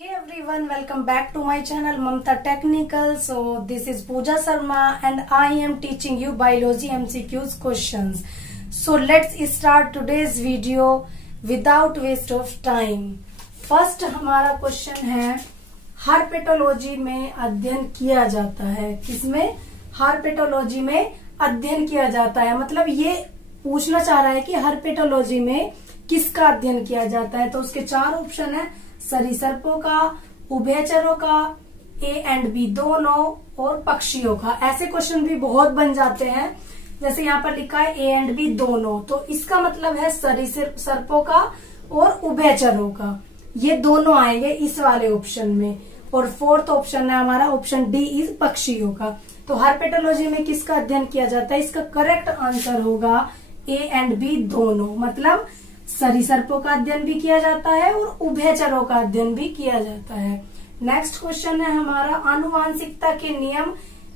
Hey everyone, welcome back to my channel Mamta Technical. So this is Pooja Sharma and I am teaching you biology MCQs questions. So let's start today's video without waste of time. First हमारा question है, herpetology में अध्ययन किया जाता है। किसमें? Herpetology में अध्ययन किया जाता है। मतलब ये पूछना चाह रहा है कि हर्पेटोलॉजी में किसका अध्ययन किया जाता है। तो उसके चार ऑप्शन है, सरीसृपों का, उभयचरों का, ए एंड बी दोनों, और पक्षियों का। ऐसे क्वेश्चन भी बहुत बन जाते हैं। जैसे यहाँ पर लिखा है ए एंड बी दोनों, तो इसका मतलब है सरीसृपों का और उभयचरों का, ये दोनों आएंगे इस वाले ऑप्शन में। और फोर्थ ऑप्शन है हमारा ऑप्शन डी इज पक्षियों का। तो हर्पेटोलॉजी में किसका अध्ययन किया जाता है? इसका करेक्ट आंसर होगा ए एंड बी दोनों। मतलब सरीसृपों का अध्ययन भी किया जाता है और उभयचरों का अध्ययन भी किया जाता है। नेक्स्ट क्वेश्चन है हमारा, आनुवांशिकता के नियम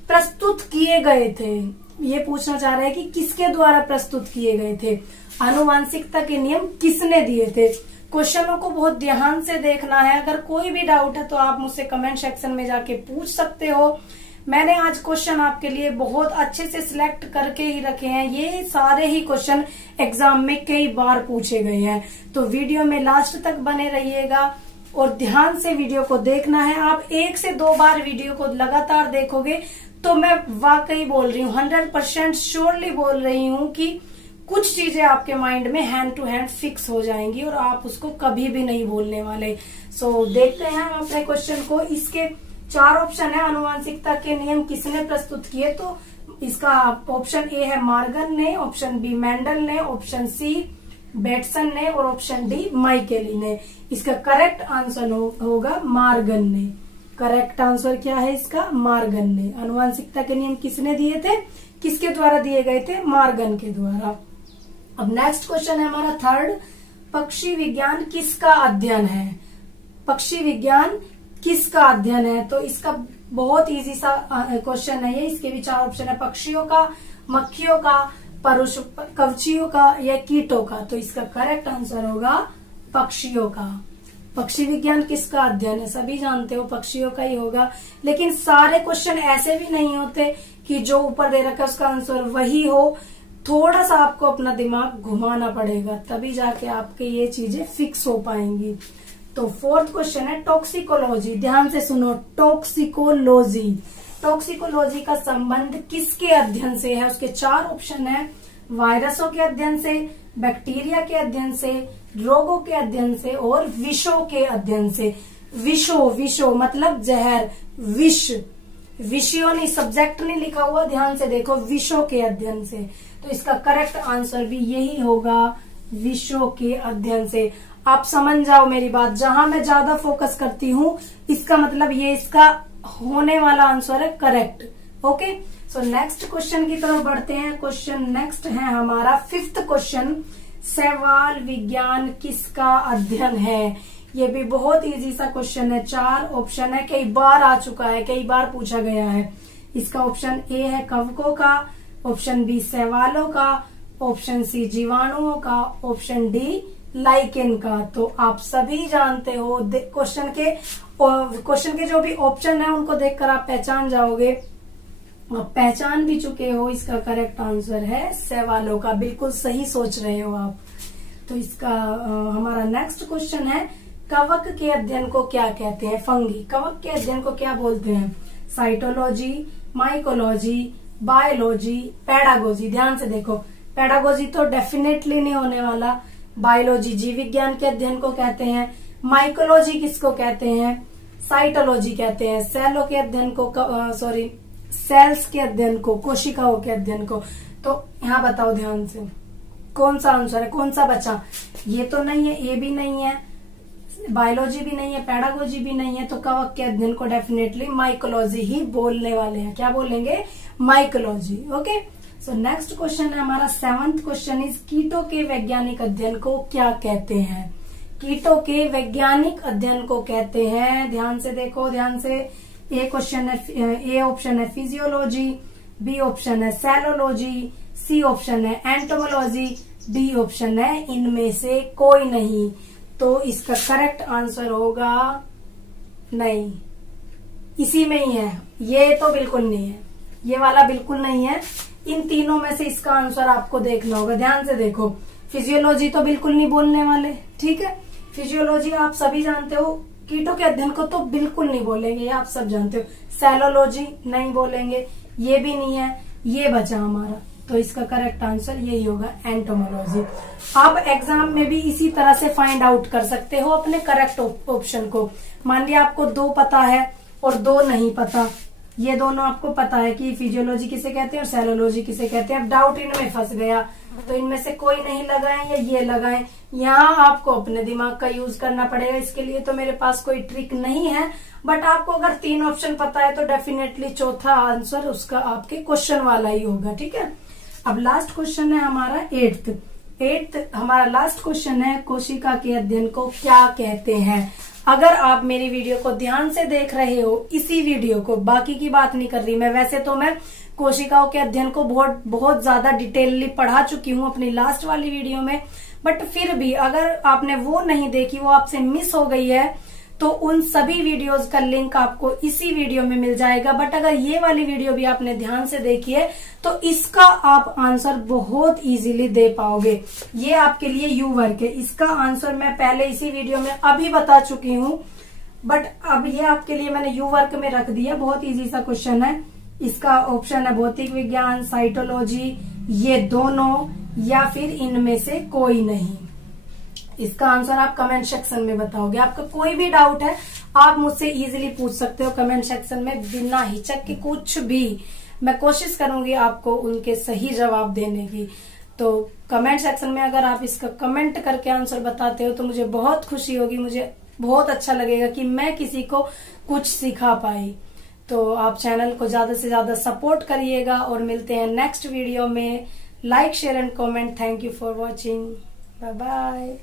प्रस्तुत किए गए थे। ये पूछना चाह रहा है कि किसके द्वारा प्रस्तुत किए गए थे, आनुवांशिकता के नियम किसने दिए थे। क्वेश्चनों को बहुत ध्यान से देखना है। अगर कोई भी डाउट है तो आप मुझसे कमेंट सेक्शन में जाके पूछ सकते हो। मैंने आज क्वेश्चन आपके लिए बहुत अच्छे से सिलेक्ट करके ही रखे हैं। ये सारे ही क्वेश्चन एग्जाम में कई बार पूछे गए हैं। तो वीडियो में लास्ट तक बने रहिएगा और ध्यान से वीडियो को देखना है। आप 1 से 2 बार वीडियो को लगातार देखोगे तो मैं वाकई बोल रही हूँ, 100% श्योरली बोल रही हूँ कि कुछ चीजें आपके माइंड में हैंड टू हैंड फिक्स हो जाएंगी और आप उसको कभी भी नहीं भूलने वाले। सो देखते हैं हम अपने क्वेश्चन को। इसके 4 ऑप्शन है, आनुवांशिकता के नियम किसने प्रस्तुत किए। तो इसका ऑप्शन ए है मार्गन ने, ऑप्शन बी मेंडल ने, ऑप्शन सी बेटसन ने और ऑप्शन डी माइकेली ने। इसका करेक्ट आंसर होगा मार्गन ने। करेक्ट आंसर क्या है इसका? मार्गन ने। आनुवांशिकता के नियम किसने दिए थे, किसके द्वारा दिए गए थे? मार्गन के द्वारा। अब नेक्स्ट क्वेश्चन है हमारा थर्ड, पक्षी विज्ञान किसका अध्ययन है। पक्षी विज्ञान किसका अध्ययन है? तो इसका बहुत इजी सा क्वेश्चन है ये। इसके भी 4 ऑप्शन है, पक्षियों का, मक्खियों का, कवचियों का या कीटों का। तो इसका करेक्ट आंसर होगा पक्षियों का। पक्षी विज्ञान किसका अध्ययन है? सभी जानते हो पक्षियों का ही होगा। लेकिन सारे क्वेश्चन ऐसे भी नहीं होते कि जो ऊपर दे रखा है उसका आंसर वही हो। थोड़ा सा आपको अपना दिमाग घुमाना पड़ेगा, तभी जाके आपके ये चीजें फिक्स हो पाएंगी। तो फोर्थ क्वेश्चन है टॉक्सिकोलॉजी। ध्यान से सुनो, टॉक्सिकोलॉजी। टॉक्सिकोलॉजी का संबंध किसके अध्ययन से है? उसके 4 ऑप्शन है, वायरसों के अध्ययन से, बैक्टीरिया के अध्ययन से, रोगों के अध्ययन से और विषों के अध्ययन से। विषो मतलब जहर, विष, विषयों नहीं, सब्जेक्ट नहीं लिखा हुआ, ध्यान से देखो, विषों के अध्ययन से। तो इसका करेक्ट आंसर भी यही होगा, विषों के अध्ययन से। आप समझ जाओ मेरी बात, जहां मैं ज्यादा फोकस करती हूँ इसका मतलब ये इसका होने वाला आंसर है correct. Okay, so next question की तरफ बढ़ते हैं। क्वेश्चन नेक्स्ट है हमारा 5th क्वेश्चन, शैवाल विज्ञान किसका अध्ययन है। ये भी बहुत इजी सा क्वेश्चन है। 4 ऑप्शन है, कई बार आ चुका है, कई बार पूछा गया है। इसका ऑप्शन ए है कवकों का, ऑप्शन बी शैवालों का, ऑप्शन सी जीवाणुओं का, ऑप्शन डी लाइकेन का। तो आप सभी जानते हो क्वेश्चन के जो भी ऑप्शन है उनको देखकर आप पहचान जाओगे, आप पहचान भी चुके हो। इसका करेक्ट आंसर है शैवालों का। बिल्कुल सही सोच रहे हो आप। तो इसका हमारा नेक्स्ट क्वेश्चन है, कवक के अध्ययन को क्या कहते हैं। फंगी, कवक के अध्ययन को क्या बोलते हैं? Cytology, mycology, biology, pedagogy. ध्यान से देखो, पेडागोजी तो डेफिनेटली नहीं होने वाला। बायोलॉजी जीव विज्ञान के अध्ययन को कहते हैं, माइकोलॉजी किसको कहते हैं? साइटोलॉजी कहते हैं। सेलों के अध्ययन को सेल्स के अध्ययन को, कोशिकाओं के अध्ययन को। तो यहाँ बताओ ध्यान से, कौन सा आंसर है, कौन सा बचा? ये तो नहीं है, ये भी नहीं है, बायोलॉजी भी नहीं है, पेडागोजी भी नहीं है। तो कवक के अध्ययन को डेफिनेटली माइकोलॉजी ही बोलने वाले हैं। क्या बोलेंगे? Mycology. Okay, so next question है हमारा 7th क्वेश्चन इज, कीटों के वैज्ञानिक अध्ययन को क्या कहते हैं। कीटों के वैज्ञानिक अध्ययन को कहते हैं, ध्यान से देखो, ध्यान से। ए क्वेश्चन है, ए ऑप्शन है फिजियोलॉजी, बी ऑप्शन है सेलोलॉजी, सी ऑप्शन है एंटोमोलॉजी, डी ऑप्शन है इनमें से कोई नहीं। तो इसका करेक्ट आंसर होगा नहीं, इसी में ही है। ये तो बिल्कुल नहीं है, ये वाला बिल्कुल नहीं है। इन तीनों में से इसका आंसर आपको देखना होगा। ध्यान से देखो, फिजियोलॉजी तो बिल्कुल नहीं बोलने वाले, ठीक है। फिजियोलॉजी आप सभी जानते हो, कीटों के अध्ययन को तो बिल्कुल नहीं बोलेंगे, ये आप सब जानते हो। सेलोलॉजी नहीं बोलेंगे, ये भी नहीं है। ये बचा हमारा, तो इसका करेक्ट आंसर यही होगा, एंटोमोलॉजी। आप एग्जाम में भी इसी तरह से फाइंड आउट कर सकते हो अपने करेक्ट ऑप्शन को। मान लिया आपको 2 पता है और 2 नहीं पता, ये दोनों आपको पता है कि फिजियोलॉजी किसे कहते हैं और सेलोलॉजी किसे कहते हैं। अब डाउट इनमें फंस गया तो इनमें से कोई नहीं लगाएं या ये लगाएं, यहाँ आपको अपने दिमाग का यूज करना पड़ेगा। इसके लिए तो मेरे पास कोई ट्रिक नहीं है, बट आपको अगर 3 ऑप्शन पता है तो डेफिनेटली चौथा आंसर उसका आपके क्वेश्चन वाला ही होगा, ठीक है। अब लास्ट क्वेश्चन है हमारा 8th हमारा लास्ट क्वेश्चन है, कोशिका के अध्ययन को क्या कहते हैं। अगर आप मेरी वीडियो को ध्यान से देख रहे हो, इसी वीडियो को, बाकी की बात नहीं कर रही मैं, वैसे तो मैं कोशिकाओं के अध्ययन को बहुत ज्यादा डिटेलली पढ़ा चुकी हूँ अपनी लास्ट वाली वीडियो में, बट फिर भी अगर आपने वो नहीं देखी, वो आपसे मिस हो गई है, तो उन सभी वीडियोस का लिंक आपको इसी वीडियो में मिल जाएगा। बट अगर ये वाली वीडियो भी आपने ध्यान से देखी है तो इसका आप आंसर बहुत इजीली दे पाओगे। ये आपके लिए यू वर्क है, इसका आंसर मैं पहले इसी वीडियो में अभी बता चुकी हूँ, बट अब ये आपके लिए मैंने यू वर्क में रख दिया। बहुत इजी सा क्वेश्चन है। इसका ऑप्शन है भौतिक विज्ञान, साइटोलॉजी, ये दोनों या फिर इनमें से कोई नहीं। इसका आंसर आप कमेंट सेक्शन में बताओगे। आपका कोई भी डाउट है आप मुझसे इजीली पूछ सकते हो कमेंट सेक्शन में, बिना हिचक के कुछ भी। मैं कोशिश करूंगी आपको उनके सही जवाब देने की। तो कमेंट सेक्शन में अगर आप इसका कमेंट करके आंसर बताते हो तो मुझे बहुत खुशी होगी, मुझे बहुत अच्छा लगेगा कि मैं किसी को कुछ सिखा पाई। तो आप चैनल को ज्यादा से ज्यादा सपोर्ट करिएगा और मिलते हैं नेक्स्ट वीडियो में। Like, share and comment. Thank you for watching. Bye bye.